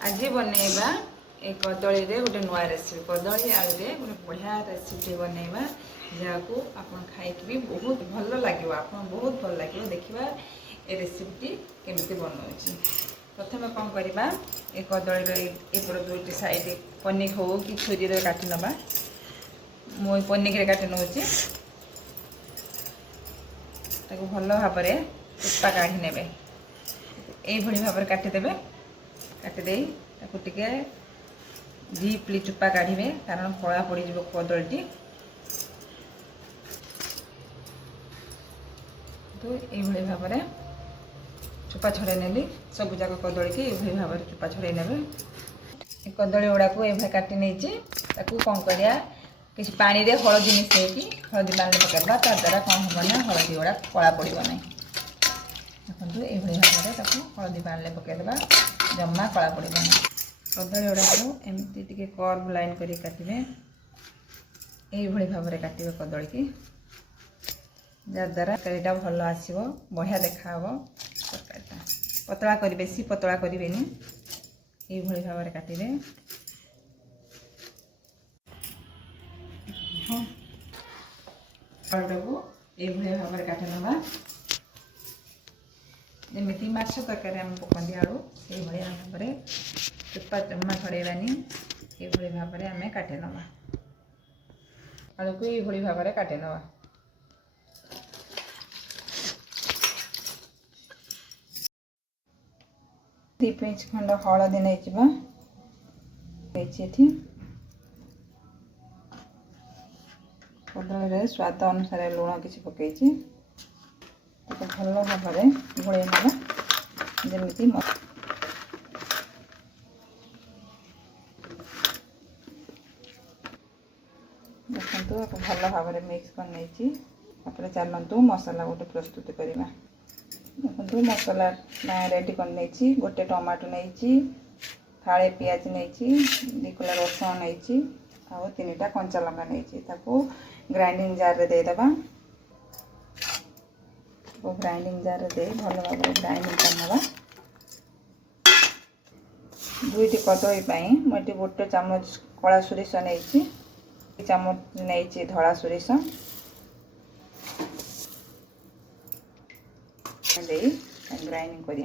आज बनैबा ए कदली रे गोटे नुआ रेसिपी कदली आलू रे गोटे बढ़िया रेसिपी बनैबा जहाँको आपन खाइक भी बहुत भल लगे आपन बहुत भल लगे देखा ए रेसिपी केमती बनाऊँ। प्रथम कौन करवा ए कदली एपर दुईटी साइड पनिक हो कि छुरी काटि नवा मु पनिक रे काटि नौची ताको भल भाव चुप्पा काढ़ी नेबे यही भाव काटिदेवे काटिदे टिके डीपली चुप्पा काढ़े कारण कला पड़ कदली तो ये भाव में चुप्पा छड़े नेली सब जाक कदली की ये भाव में चुप्पा छड़े ने कदली गुड़ा को ये काटि नहीं कौन करिया किसी पानी रे हलदी मिसैकी हलदी पानी पकड़वा ता द्वारा कौन हम ना हलदी गुड़ा कला पड़ ना देखो ये भाव में हलदी पानी पकईदेवा जमा कला पड़ना कदली गुड़ा को एमती टे कर्व लाइन कर काटे यही भाव में काटे कदली की जद्वारा तरकारीटा भल आसो बढ़िया देखा तरकारीटा पतला कर बेसी पतला करें ये भाव में काटे को ये भाव में काटे ना जमी माछ तरकारी आम पकती आलू से भाव में चुप्पा जमा छड़ानी ये भाव में आम काटे ना आलू को ये भाव में काटे ना दी पिंच खंड हलदी नहीं कदली स्वाद अनुसार लुण किसी पकई भल भाव में गोल ना जमी देखो भल भाव में मिक्स कर नहीं चलतु मसला गोटे प्रस्तुत करवा देखो मसला रेडी कर नहीं गोटे टमाटो नहीं फाड़े पियाज नहीं दी कुला रसुण नहीं आउ 3टा कंचा लंका नहीं ग्राइंडिंग जार रे देदेबा ग्राइंडिंग जार दे भल भाव में ग्राइंडिंग करना 2टी कदली मुझे गोटे चामच कला सोरिष नहीं चामच नहीं धला सोरिष ग्राइंडिंग कर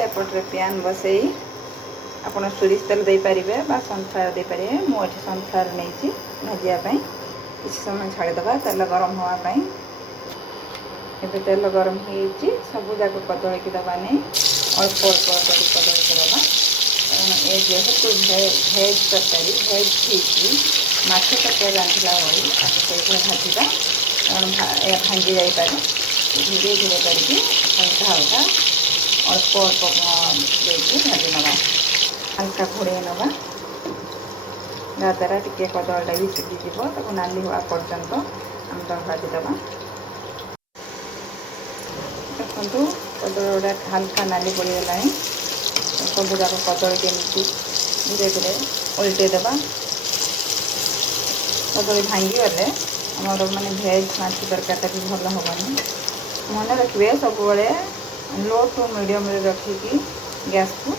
एपटे पैन बसई आपड़ सोरिष तेल दे पारे सनफ्लावर दे पारे मुझे सनफ्लावर नहीं भाजापी किसी समय छाड़ीदे तेल गरम हाँपाई एवं तेल गरम हो सब जाक कदली की दबा नहीं अल्प अल्प कदली की दबा कारण ये जेहेतु भेज तरकारी भेज थी माछ तरकारी रांधला भाई भाजा कारण भांगी जापे धीरे धीरे करके हल्का हल्का अल्प अल्प देकी भाजी नवा हल्का घोड़े नवा जद्वारा टे कदलीटा भी सीझीज नाली हवा पर्यंत आम भाजीदे देखो कदली गुड़ा हल्का नाली पड़गला सब जाक कदली केमती धीरे धीरे उल्टेदेवा कदली भांगी गले आमर माने भेज माछ तरकारीटा भी भल हेनी मन रखिए सब लो टू मीडियम रखिकी गैस को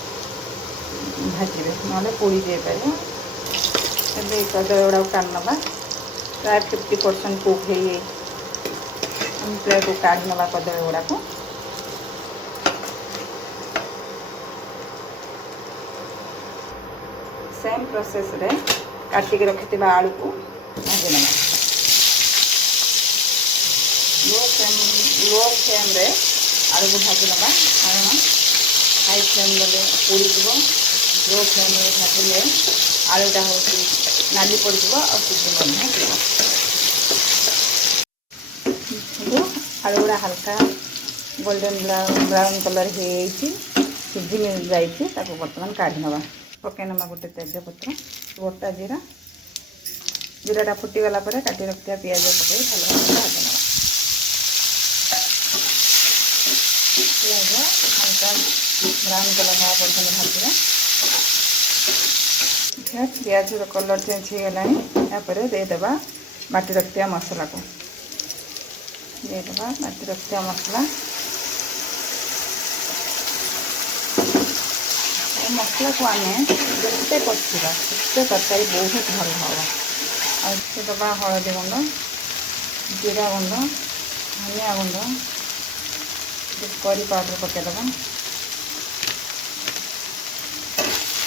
भाजबे ना पोड़ी जापे कदली गुड़ा काढ़ नवा प्राय 50% कुक हो प्लेट को काढ़ नवा कदली गुड़ा को सेम प्रोसेस रे काटिक रखि आलू को भाजी नवा लो फ्लेम रे आलू को भाजी नवा कारण हाई फ्लेम देले पोड़ी लो फ्लेम रे भाजिले आलूटा हूँ नाली पड़ आलू गुड़ा हल्का गोल्डन ब्राउन कलर हो सीझी मिल जाइए बर्तमान काढ़ी नवा पकई नमा गोटे तेजपत्र गोटा जीरा जीराटा फुटीगला काटी रखिया पियाज पकई भल भाजी नवा पियाज हल्का ब्राउन कलर हवा पर्यटन भाजवा पियाज कलर चेंज हो गला देदेबा बाटी रखिया मसला को देदेबा बाटी रखिया मसला ମସଲାକୁ ଆମେ ଯେତେ କଷିବା ସେତେ ତରକାରୀ ବହୁତ ଭଲ ହେବ। ଆଉ ସେ ଦେବା ହଳଦୀ ଗୁଣ୍ଡ, ଜିରା ଗୁଣ୍ଡ, ଧନିଆ ଗୁଣ୍ଡ, କରି ପାଉଡ଼ର ପକାଇଦେବା।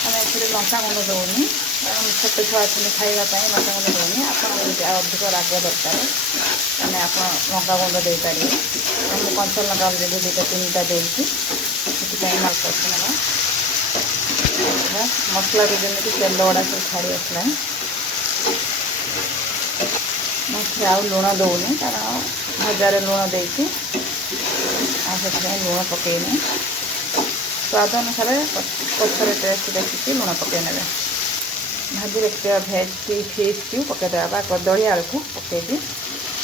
ଆମେ ଏଥିରେ ଲଙ୍କା ଗୁଣ୍ଡ ଦେଉନି, କାରଣ ଛୋଟ ଛୁଆ ଅଛନ୍ତି ଖାଇବା ପାଇଁ ଲଙ୍କା ଗୁଣ୍ଡ ଦେଉନି। ଆପଣଙ୍କର ଯଦି ଆଉ ଅଧିକ ରାଗ ଦରକାର ତାହେଲେ ଆପଣ ଲଙ୍କା ଗୁଣ୍ଡ ଦେଇପାରିବେ। ମୁଁ କଞ୍ଚା ଲଙ୍କା ଯଦି 2-3ଟା ଦେଇଛି, ସେଥିପାଇଁ ମାଲ କଷି ନେବା। ମସଲାରୁ ଯେମିତି ତେଲ ଗୁଡ଼ା ସବୁ ଛାଡ଼ି ଆସିଲାଣି। ମୁଁ ଏଥିରେ ଆଉ ଲୁଣ ଦେଉନି, କାରଣ ଭଜାରେ ଲୁଣ ଦେଇଛି, ଆଉ ସେଥିପାଇଁ ଲୁଣ ପକାଇନି। ସ୍ୱାଦ ଅନୁସାରେ ପଛରେ ଟେଷ୍ଟ ଦେଖିକି ଲୁଣ ପକାଇ ନେବେ। ଭାଜି ରଖିଥିବା ଫିସ୍କୁ ପକାଇଦେବା ବା କଦଳୀ ଆଳୁକୁ ପକାଇକି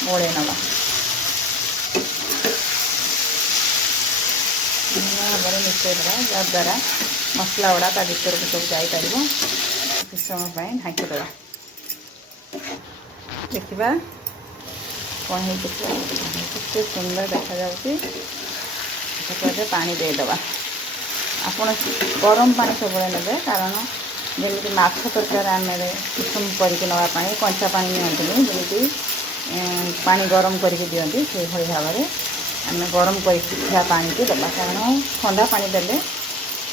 ଗୋଳେଇ ନେବା। ଭଲ ଭାବରେ ମିଶାଇ ଦେବା, ଯାହାଦ୍ୱାରା ମସଲା ଗୁଡ଼ା ତା ଭିତରକୁ ସବୁ ଯାଇପାରିବ। କିଛି ସମୟ ପାଇଁ ଢାଙ୍କି ଦେବା। ଦେଖିବା କ'ଣ ହେଇଛି, କେତେ ସୁନ୍ଦର ଦେଖାଯାଉଛି। ସେଥିରେ ପାଣି ଦେଇଦେବା। ଆପଣ ଗରମ ପାଣି ସବୁବେଳେ ନେବେ, କାରଣ ଯେମିତି ମାଛ ତରକାରୀ ଆମେ ଉଷୁମ କରିକି ନେବା ପାଣି, କଞ୍ଚା ପାଣି ନିଅନ୍ତୁନି। ଯେମିତି ପାଣି ଗରମ କରିକି ଦିଅନ୍ତି ସେଇଭଳି ଭାବରେ ଆମେ ଗରମ କରିକି ଥିବା ପାଣିକୁ ଦେବା, କାରଣ ଥଣ୍ଡା ପାଣି ଦେଲେ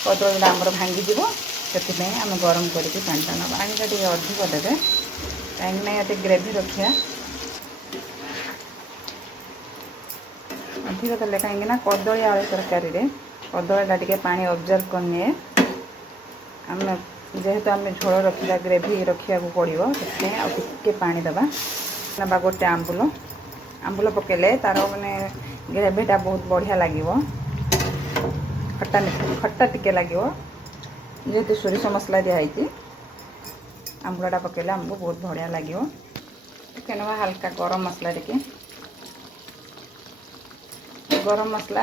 କଦଳୀଟା ଆମର ଭାଙ୍ଗିଯିବ। ସେଥିପାଇଁ ଆମେ ଗରମ କରିକି ପାଣିଟା ନେବା। ପାଣିଟା ଟିକେ ଅଧିକ ଦେବେ, କାହିଁକିନା ଏତେ ଗ୍ରେଭି ରଖିବା। ଅଧିକ ଦେଲେ କାହିଁକିନା କଦଳୀ ଆଳୁ ତରକାରୀରେ କଦଳୀଟା ଟିକେ ପାଣି ଅବଜର୍ଭ କରିନିଏ। ଆମେ ଯେହେତୁ ଆମେ ଝୋଳ ରଖିବା, ଗ୍ରେଭି ରଖିବାକୁ ପଡ଼ିବ, ସେଥିପାଇଁ ଆଉ ଟିକେ ପାଣି ଦେବା। ଗୋଟେ ଆମ୍ବୁଲ ପକାଇଲେ ତା'ର ମାନେ ଗ୍ରେଭିଟା ବହୁତ ବଢ଼ିଆ ଲାଗିବ। ଖଟା ଟିକେ ଲାଗିବ, ଯେହେତୁ ସୋରିଷ ମସଲା ଦିଆହେଇଛି। ଆମ୍ବୁଲଟା ପକାଇଲେ ଆମକୁ ବହୁତ ବଢ଼ିଆ ଲାଗିବ। ଟିକେ ନେବା ହାଲକା ଗରମ ମସଲା, ଗରମ ମସଲା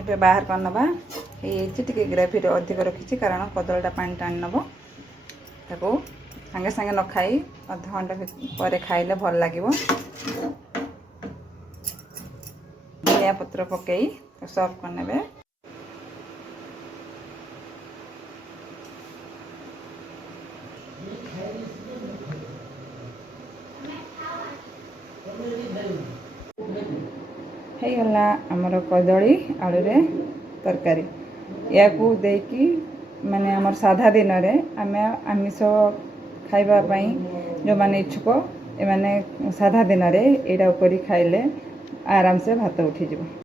ଏବେ ବାହାର କରିନେବା। ହେଇଯାଇଛି, ଟିକେ ଗ୍ରେଭିରେ ଅଧିକ ରଖିଛି, କାରଣ କଦଳୀଟା ପାଣି ଟାଣି ନେବ। ତାକୁ ସାଙ୍ଗେ ସାଙ୍ଗେ ନ ଖାଇ ଅଧଘଣ୍ଟା ପରେ ଖାଇଲେ ଭଲ ଲାଗିବ। ଧନିଆ ପତ୍ର ପକାଇ ସର୍ଭ କରିନେବେ। ହେଇଗଲା ଆମର କଦଳୀ ଆଳୁରେ ତରକାରୀ। ୟାକୁ ଦେଇକି ମାନେ ଆମର ସାଧା ଦିନରେ ଆମେ ଆମିଷ ଖାଇବା ପାଇଁ ଯେଉଁମାନେ ଇଚ୍ଛୁକ, ଏମାନେ ସାଧା ଦିନରେ ଏଇଟା କରି ଖାଇଲେ ଆରାମସେ ଭାତ ଉଠିଯିବ।